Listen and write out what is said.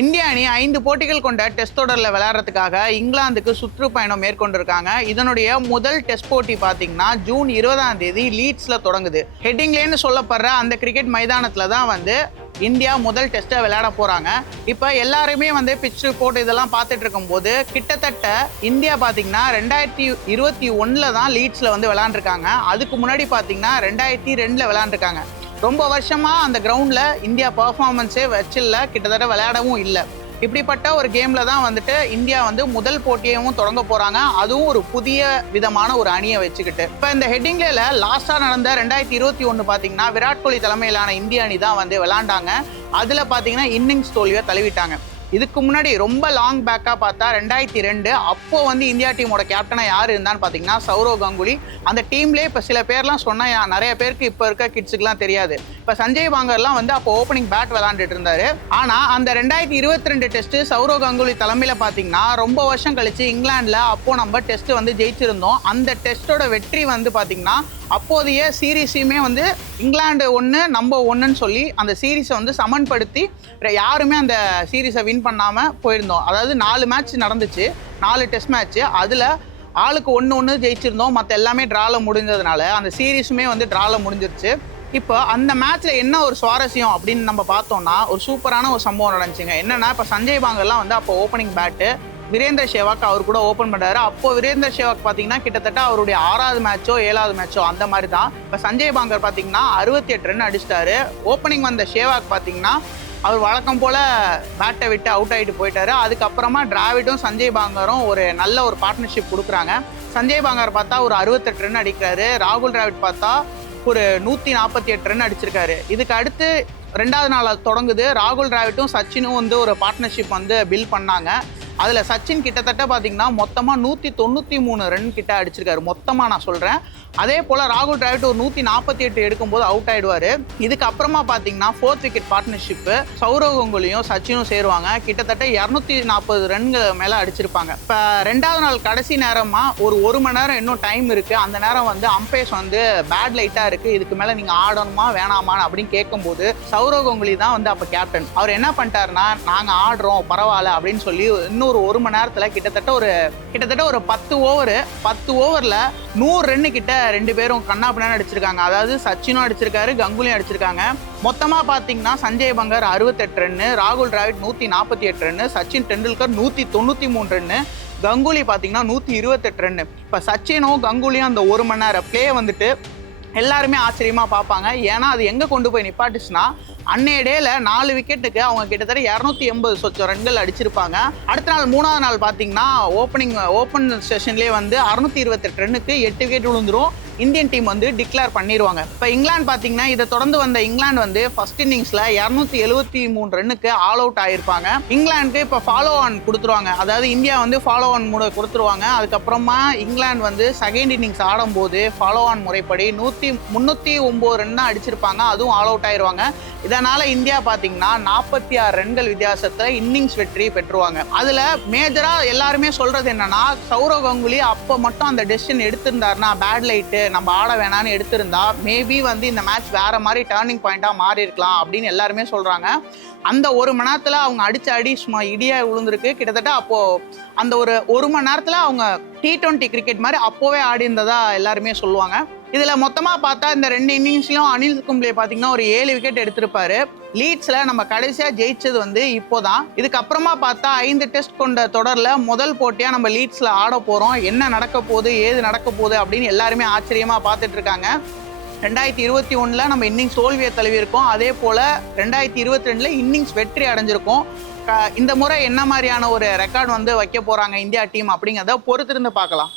இந்திய அணி ஐந்து போட்டிகள் கொண்ட டெஸ்ட் தொடரில் விளையாடுறதுக்காக இங்கிலாந்துக்கு சுற்றுப்பயணம் மேற்கொண்டிருக்காங்க. இதனுடைய முதல் டெஸ்ட் போட்டி பார்த்தீங்கன்னா ஜூன் இருபதாம் தேதி லீட்ஸில் தொடங்குது. ஹெட்டிங்லேன்னு சொல்லப்படுற அந்த கிரிக்கெட் மைதானத்தில் தான் வந்து இந்தியா முதல் டெஸ்ட்டை விளையாட போகிறாங்க இப்போ எல்லாருமே வந்து பிச்சு போட்டு இதெல்லாம் பார்த்துட்டு இருக்கும்போது கிட்டத்தட்ட இந்தியா பார்த்தீங்கன்னா ரெண்டாயிரத்தி இருபத்தி ஒன்றில் தான் லீட்ஸில் வந்து விளாண்டுருக்காங்க அதுக்கு முன்னாடி பார்த்தீங்கன்னா ரெண்டாயிரத்தி ரெண்டில் விளாண்டுருக்காங்க ரொம்ப வருஷமா அந்த கிரவுண்ட்ல இந்தியா பர்ஃபார்மன்ஸே வச்சில்ல கிட்டத்தட்ட விளையாடவும் இல்லை. இப்படிப்பட்ட ஒரு கேம்ல தான் வந்துட்டு இந்தியா வந்து முதல் போட்டியையும் தொடங்க போறாங்க. அதுவும் ஒரு புதிய விதமான ஒரு அணியை வச்சுக்கிட்டு. இப்போ இந்த ஹெட்டிங்லேயில் லாஸ்டா நடந்த ரெண்டாயிரத்தி இருபத்தி ஒன்று பார்த்தீங்கன்னா விராட் கோலி தலைமையிலான இந்திய அணி தான் வந்து விளையாண்டாங்க அதுல பார்த்தீங்கன்னா இன்னிங்ஸ் தோல்வியை தழுவிட்டாங்க. இதுக்கு முன்னாடி ரொம்ப லாங் பேக்காக பார்த்தா ரெண்டாயிரத்தி ரெண்டு அப்போ வந்து இந்தியா டீமோட கேப்டனாக யார் இருந்தான்னு பார்த்தீங்கன்னா சௌரவ் கங்குலி. அந்த டீம்லேயே இப்போ சில பேர்லாம் சொன்னால் நிறைய பேருக்கு இப்போ இருக்க கிட்ஸுக்குலாம் தெரியாது. இப்போ சஞ்சய் பாங்கர்லாம் வந்து அப்போ ஓப்பனிங் பேட் விளாண்டுட்டு இருந்தாரு. ஆனால் அந்த ரெண்டாயிரத்தி இருபத்தி ரெண்டு டெஸ்ட் சௌரவ் கங்குலி தலைமையில் பார்த்தீங்கன்னா ரொம்ப வருஷம் கழிச்சு இங்கிலாந்தில் அப்போ நம்ம டெஸ்ட் வந்து ஜெயிச்சிருந்தோம். அந்த டெஸ்ட்டோட வெற்றி வந்து பார்த்தீங்கன்னா அப்போதைய சீரீஸையுமே வந்து இங்கிலாந்து ஒன்று நம்ம ஒன்றுன்னு சொல்லி அந்த சீரீஸை வந்து சமன்படுத்தி யாருமே அந்த சீரீஸை வின் பண்ணாமல் போயிருந்தோம். அதாவது நாலு மேட்ச் நடந்துச்சு. நாலு டெஸ்ட் மேட்ச்சு அதில் ஆளுக்கு ஒன்று ஒன்று ஜெயிச்சிருந்தோம். மற்ற எல்லாமே ட்ராவில் முடிஞ்சதுனால அந்த சீரீஸுமே வந்து ட்ராவில் முடிஞ்சிருச்சு. இப்போ அந்த மேட்ச்சில் என்ன ஒரு சுவாரஸ்யம் அப்படின்னு நம்ம பார்த்தோம்னா ஒரு சூப்பரான ஒரு சம்பவம் நடந்துச்சுங்க. என்னென்னா இப்போ சஞ்சய் பாங்கர்லாம் வந்து அப்போ ஓப்பனிங் பேட்டு வீரேந்தர் சேவாக் அவர் கூட ஓப்பன் பண்ணாரு அப்போ வீரேந்தர் சேவாக் பார்த்தீங்கன்னா கிட்டத்தட்ட அவருடைய ஆறாவது மேட்சோ ஏழாவது மேட்சோ அந்த மாதிரி தான் இப்போ சஞ்சய் பாங்கர் பார்த்தீங்கன்னா அறுபத்தி எட்டு ரன் அடிச்சிட்டாரு. ஓப்பனிங் வந்த சேவாக் பார்த்தீங்கன்னா அவர் வழக்கம் போல பேட்டை விட்டு அவுட் ஆகிட்டு போயிட்டாரு. அதுக்கப்புறமா டிராவிடும் சஞ்சய் பாங்கரும் ஒரு நல்ல ஒரு பார்ட்னர்ஷிப் கொடுக்குறாங்க. சஞ்சய் பாங்கர் பார்த்தா ஒரு அறுபத்தெட்டு ரன் அடிக்கிறாரு. ராகுல் டிராவிட் பார்த்தா ஒரு நூற்றி நாற்பத்தி எட்டு ரன் அடிச்சிருக்காரு. இதுக்கு அடுத்து ரெண்டாவது நாள் தொடங்குது. ராகுல் டிராவிட்டும் சச்சினும் வந்து ஒரு பார்ட்னர்ஷிப் வந்து பில் பண்ணாங்க. அதில் சச்சின் கிட்டத்தட்ட பார்த்தீங்கன்னா மொத்தமாக நூற்றி தொண்ணூற்றி மூணு ரன் கிட்ட அடிச்சிருக்காரு. மொத்தமாக நான் சொல்கிறேன் அதே போல் ராகுல் டிராவிட் ஒரு நூற்றி நாற்பத்தி எட்டு எடுக்கும்போது அவுட் ஆகிடுவார் இதுக்கப்புறமா பார்த்தீங்கன்னா ஃபோர்த் விக்கெட் பார்ட்னர்ஷிப்பு சௌரவ் கங்குலியும் சச்சினும் சேருவாங்க. கிட்டத்தட்ட இரநூத்தி நாற்பது ரன்கள் மேலே அடிச்சிருப்பாங்க. இப்போ ரெண்டாவது நாள் கடைசி நேரமாக ஒரு ஒரு மணி நேரம் இன்னும் டைம் இருக்குது அந்த நேரம் வந்து அம்பையர்ஸ் வந்து பேட் லைட்டாக இருக்குது இதுக்கு மேலே நீங்கள் ஆடணுமா வேணாமா அப்படின்னு கேட்கும்போது சௌரவ் கங்குலி தான் வந்து அப்போ கேப்டன் அவர் என்ன பண்ணிட்டாருன்னா நாங்கள் ஆடுறோம் பரவாயில்ல அப்படின்னு சொல்லி இன்னும் இன்னொரு ஒரு மணி நேரத்தில் கிட்டத்தட்ட ஒரு கிட்டத்தட்ட ஒரு பத்து ஓவர் பத்து ஓவரில் நூறு ரன்னு கிட்ட ரெண்டு பேரும் கண்ணா அடிச்சிருக்காங்க. அதாவது சச்சினும் அடிச்சிருக்காரு கங்குலியும் அடிச்சிருக்காங்க. மொத்தமாக பார்த்தீங்கன்னா சஞ்சய் பங்கர் அறுபத்தெட்டு ரன்னு ராகுல் டிராவிட் நூற்றி நாற்பத்தி எட்டு ரன்னு சச்சின் டெண்டுல்கர் நூற்றி தொண்ணூற்றி மூணு ரன்னு கங்குலி பார்த்தீங்கன்னா நூற்றி இருபத்தெட்டு ரன்னு இப்போ சச்சினும் கங்குலியும் அந்த ஒரு மணி நேரம் ப்ளே வந்துட்டு எல்லாருமே ஆச்சரியமாக பார்ப்பாங்க. ஏன்னா அது எங்கே கொண்டு போய் நிப்பாட்டுச்சுன்னா அன்னைய டேல நாலு விக்கெட்டுக்கு அவங்க கிட்டத்தட்ட இரநூத்தி எண்பது சொச்சம் ரன்கள் அடிச்சிருப்பாங்க. அடுத்த நாள் மூணாவது நாள் பார்த்தீங்கன்னா ஓப்பனிங் ஓப்பன் செஷன்லேயே வந்து அறுநூத்தி இருபத்தெட்டு ரன்னுக்கு எட்டு விக்கெட் விழுந்துரும். இந்தியன் டீம் வந்து டிக்ளேர் பண்ணிடுவாங்க இப்போ இங்கிலாந்து பார்த்தீங்கன்னா இதை தொடர்ந்து வந்த இங்கிலாந்து வந்து ஃபர்ஸ்ட் இன்னிங்ஸில் இரநூத்தி எழுபத்தி மூணு ரன்னுக்கு ஆல் அவுட் ஆயிருப்பாங்க. இங்கிலாந்துக்கு இப்போ ஃபாலோ ஆன் கொடுத்துருவாங்க. அதாவது இந்தியா வந்து ஃபாலோ ஆன் மூட கொடுத்துருவாங்க. அதுக்கப்புறமா இங்கிலாந்து வந்து செகண்ட் இன்னிங்ஸ் ஆடும்போது ஃபாலோ ஆன் முறைப்படி நூற்றி முந்நூற்றி ஒம்பது ரன் தான் அடிச்சிருப்பாங்க. அதுவும் ஆல் அவுட் ஆயிருவாங்க. இதனால் இந்தியா பார்த்தீங்கன்னா நாற்பத்தி ஆறு ரன்கள் வித்தியாசத்தில் இன்னிங்ஸ் வெற்றி பெற்றுவாங்க அதில் மேஜராக எல்லாருமே சொல்கிறது என்னென்னா சௌரவ் கங்குலி அப்போ மட்டும் அந்த டெசிஷன் எடுத்திருந்தாருன்னா பேட் லைட்டு நம்ம ஆட வேணாம்னு எடுத்திருந்தா மேபி வந்து இந்த மேட்ச் வேற மாதிரி டேர்னிங் பாயிண்டாக மாறி இருக்கலாம் அப்படின்னு எல்லாருமே சொல்கிறாங்க அந்த ஒரு மணி நேரத்தில் அவங்க அடிச்ச அடி சும்மா இடியாக விழுந்திருக்கு. கிட்டத்தட்ட அப்போது அந்த ஒரு ஒரு மணி நேரத்தில் அவங்க டி டுவெண்ட்டி கிரிக்கெட் மாதிரி அப்போவே ஆடி இருந்ததா எல்லாருமே சொல்லுவாங்க. இதில் மொத்தமாக பார்த்தா இந்த ரெண்டு இன்னிங்ஸ்லையும் அனில் கும்ப்ளே பார்த்தீங்கன்னா ஒரு ஏழு விக்கெட் எடுத்திருப்பாரு. லீட்ஸில் நம்ம கடைசியாக ஜெயிச்சது வந்து இப்போதான். இதுக்கப்புறமா பார்த்தா ஐந்து டெஸ்ட் கொண்ட தொடரில் முதல் போட்டியாக நம்ம லீட்ஸில் ஆட போகிறோம் என்ன நடக்க போகுது ஏது நடக்க போகுது அப்படின்னு எல்லாருமே ஆச்சரியமாக பார்த்துட்டு இருக்காங்க. ரெண்டாயிரத்தி இருபத்தி ஒன்றில் நம்ம இன்னிங்ஸ் தோல்வியை தழுவியிருக்கோம். அதே போல் ரெண்டாயிரத்தி இருபத்தி ரெண்டில் இன்னிங்ஸ் வெற்றி அடைஞ்சிருக்கோம். க- இந்த முறை என்ன மாதிரியான ஒரு ரெக்கார்ட் வந்து வைக்க போகிறாங்க இந்தியா டீம் அப்படிங்கிறத பொறுத்திருந்து பார்க்கலாம்.